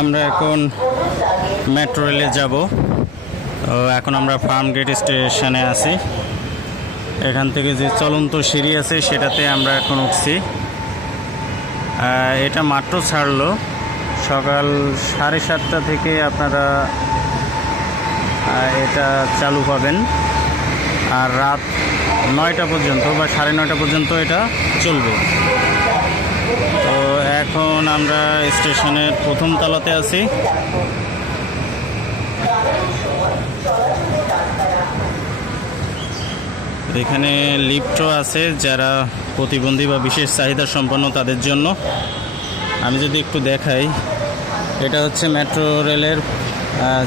আমরা এখন মেট্রো রেলে যাব। এখন আমরা ফার্ম গেট স্টেশনে আছি। এখান থেকে যে চলন্ত সিঁড়ি আছে, সেটাতে আমরা এখন উঠছি। এটা মাত্র ছাড়লো। সকাল সাড়ে সাতটা থেকে আপনারা এটা চালু পাবেন। আর রাত নয়টা পর্যন্ত বা সাড়ে নয়টা পর্যন্ত এটা চলবে। তো এখন আমরা স্টেশনের প্রথম তলাতে আছি। এখানে লিফটও আছে, যারা প্রতিবন্ধী বা বিশেষ চাহিদা সম্পন্ন তাদের জন্য। আমি যদি একটু দেখাই, এটা হচ্ছে মেট্রো রেলের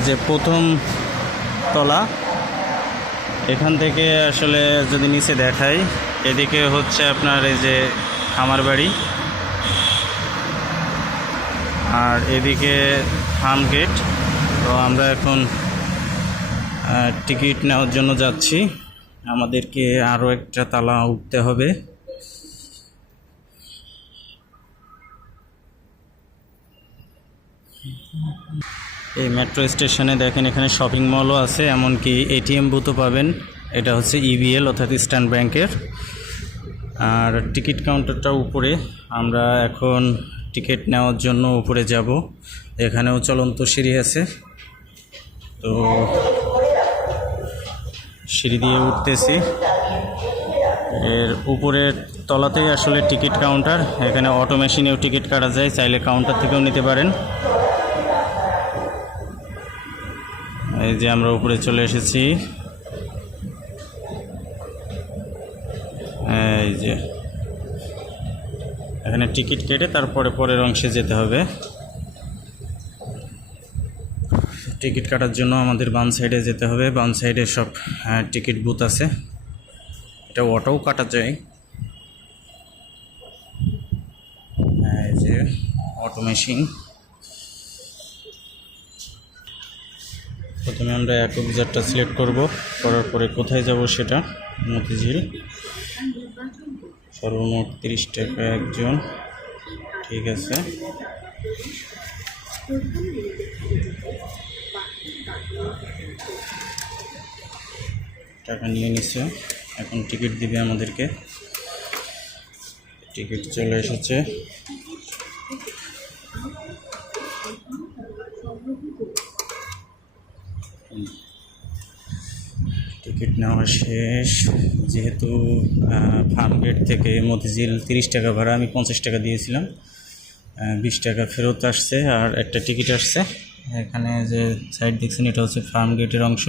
যে প্রথম তলা। এখান থেকে আসলে যদি নিচে দেখাই, এদিকে হচ্ছে আপনার এই যে খামার বাড়ি আর এদিকে ফার্ম গেট। তো আমরা এখন টিকিট নেওয়ার জন্য যাচ্ছি। আমাদেরকে আরও একটা তালা উঠতে হবে। এই মেট্রো স্টেশনে দেখেন এখানে শপিং মলও আছে, এমনকি এটিএম বুথও পাবেন। এটা হচ্ছে ইবিএল অর্থাৎ ইস্টার্ন ব্যাংকের। আর টিকিট কাউন্টারটা উপরে। আমরা এখন টিকিট নেওয়ার জন্য উপরে যাব। এখানেও চলন্ত সিঁড়ি আছে। তো সিঁড়ি দিয়ে উঠতেছি। এর উপরের তলাতেই আসলে টিকিট কাউন্টার। এখানে অটো মেশিনেও টিকিট কাটা যায়, চাইলে কাউন্টার থেকেও নিতে পারেন। এই যে আমরা উপরে চলে এসেছি। এই যে এখানে টিকিট কেটে তারপরে পরের অংশে যেতে হবে। টিকিট কাটার জন্য আমাদের বাম সাইডে যেতে হবে। বাম সাইডে সব আহ, টিকিট বুথ আছে। এটা অটোও কাটা যায়। এই যে অটো মেশিন। প্রথমে আমরা একক জারটা সিলেক্ট করব। করার পরে কোথায় যাব সেটা মতিঝিল। সর্বমোট তিরিশ টাকা একজন। ঠিক আছে। টাকা নিয়ে নিছে। এখন টিকিট দিবে আমাদেরকে। টিকিট চলে এসেছে। টিকিট নেওয়া শেষ। যেহেতু ফার্ম গেট থেকে মতিঝিল তিরিশ টাকা ভাড়া, আমি পঞ্চাশ টাকা দিয়েছিলাম। বিশ টাকা ফেরত আসছে আর একটা টিকিট আসছে। এখানে যে সাইড দেখছেন, এটা হচ্ছে ফার্ম গেটের অংশ।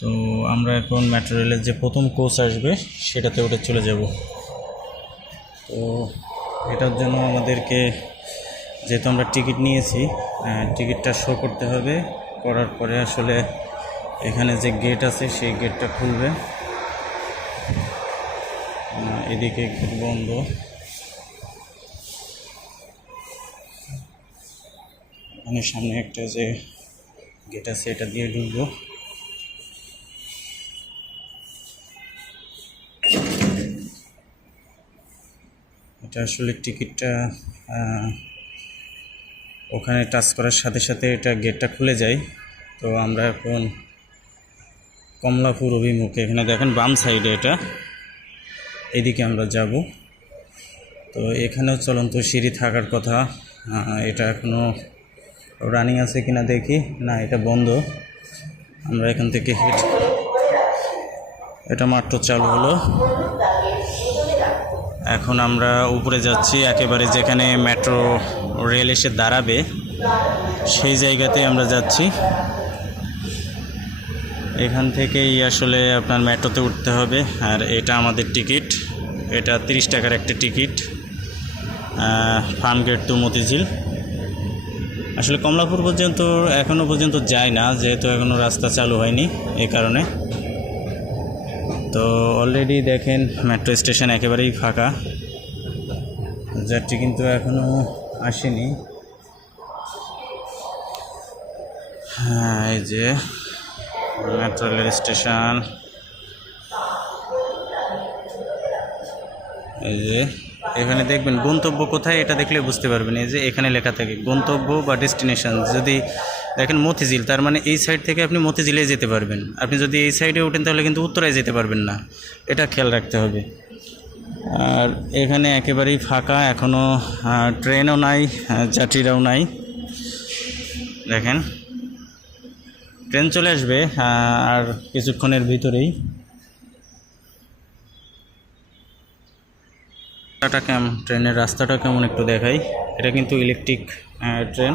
তো আমরা এখন মেট্রো রেলের যে প্রথম কোচ আসবে, সেটাতে ওটা চলে যাব। তো এটার জন্য আমাদেরকে, যেহেতু আমরা টিকিট নিয়েছি টিকিটটা শো করতে হবে। করার পরে আসলে এখানে যে গেট আছে, সেই গেটটা খুলবে। এদিকে গেট বন্ধ। এখানে সামনে একটা যে গেট আছে, এটা দিয়ে ঢুকবো। এটা আসলে টিকিটটা ওখানে টাচ করার সাথে সাথে এটা গেটটা খুলে যায়। তো আমরা এখন কমলাপুর অভিমুখে। এখানে দেখেন বাম সাইডে এটা। এদিকে আমরা যাব। তো এখানেও চলন্ত সিঁড়ি থাকার কথা। এটা এখনও রানিং আছে কিনা দেখি। না, এটা বন্ধ। আমরা এখান থেকে হেঁটে এটা মাত্র চালু হলো। এখন আমরা উপরে যাচ্ছি। একেবারে যেখানে মেট্রো রেল এসে দাঁড়াবে, সেই জায়গাতে আমরা যাচ্ছি। এখান থেকেই আসলে আপনার মেট্রোতে উঠতে হবে। আর এটা আমাদের টিকিট। এটা তিরিশ টাকার একটা ticket. Farm gate to Motijheel. আসলে কমলাপুর পর্যন্ত এখনও পর্যন্ত যায় না, যেহেতু এখনও রাস্তা চালু হয়নি এই কারণে। তো অলরেডি দেখেন, মেট্রো স্টেশন একেবারেই ফাঁকা। যাত্রী কিন্তু এখনও আসেনি। হ্যাঁ এই যে মেট্রো রেল স্টেশন এই যে, এখানে দেখবেন গন্তব্য কোথায়, এটা দেখলে বুঝতে পারবেন। এই যে, এখানে লেখা থাকে গন্তব্য বা ডেস্টিনেশন যদি দেখেন মতিঝিল, তার মানে এই সাইড থেকে আপনি মতিঝিলে যেতে পারবেন। আপনি যদি এই সাইডে ওঠেন, তাহলে কিন্তু উত্তরায় যেতে পারবেন না। এটা খেয়াল রাখতে হবে। আর এখানে একেবারেই ফাঁকা এখনও ট্রেনও নাই যাত্রীরাও নাই। দেখেন। ট্রেন চলে আসবে আর কিছুক্ষণের ভিতরেই। রাস্তাটা কেমন ট্রেনের রাস্তাটা কেমন একটু দেখাই। এটা কিন্তু ইলেকট্রিক ট্রেন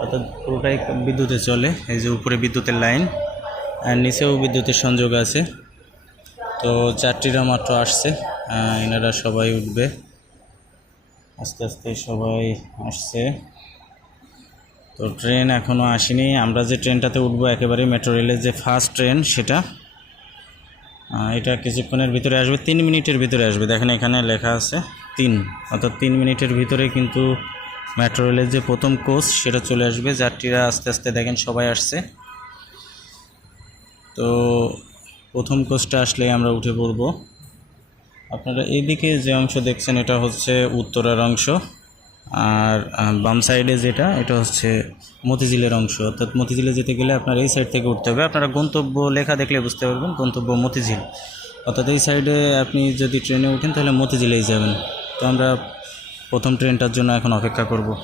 অর্থাৎ পুরোটাই বিদ্যুতে চলে, এই যে উপরে বিদ্যুতের লাইন আর নিচেও বিদ্যুতের সংযোগ আছে। তো যাত্রীরা মাত্র আসছে এনারা সবাই উঠবে। আস্তে আস্তে সবাই আসছে। তো ট্রেন এখনও আসেনি। আমরা যে ট্রেনটাতে উঠবো একেবারে মেট্রো রেলের যে ফার্স্ট ট্রেন সেটা এটা কিছুক্ষণের ভিতরে আসবে, তিন মিনিটের ভিতরে আসবে। দেখেন এখানে লেখা আছে তিন, অর্থাৎ তিন মিনিটের ভিতরে কিন্তু মেট্রো রেলের যে প্রথম কোচ সেটা চলে আসবে। যাত্রীরা আস্তে আস্তে দেখেন সবাই আসছে। তো প্রথম কোচটা আসলেই আমরা উঠে পড়ব। আপনারা এইদিকে যে অংশ দেখছেন, এটা হচ্ছে উত্তরার অংশ। আর বাম সাইডে যেটা, এটা হচ্ছে মতিঝিলের অংশ। অর্থাৎ মতিঝিলে যেতে গেলে আপনার এই সাইড থেকে উঠতে হবে। আপনারা গন্তব্য লেখা দেখলে বুঝতে পারবেন, গন্তব্য মতিঝিল। অর্থাৎ এই সাইডে আপনি যদি ট্রেনে উঠেন, তাহলে মতিঝিলেই যাবেন। তো আমরা প্রথম ট্রেনটার জন্য এখন অপেক্ষা করব।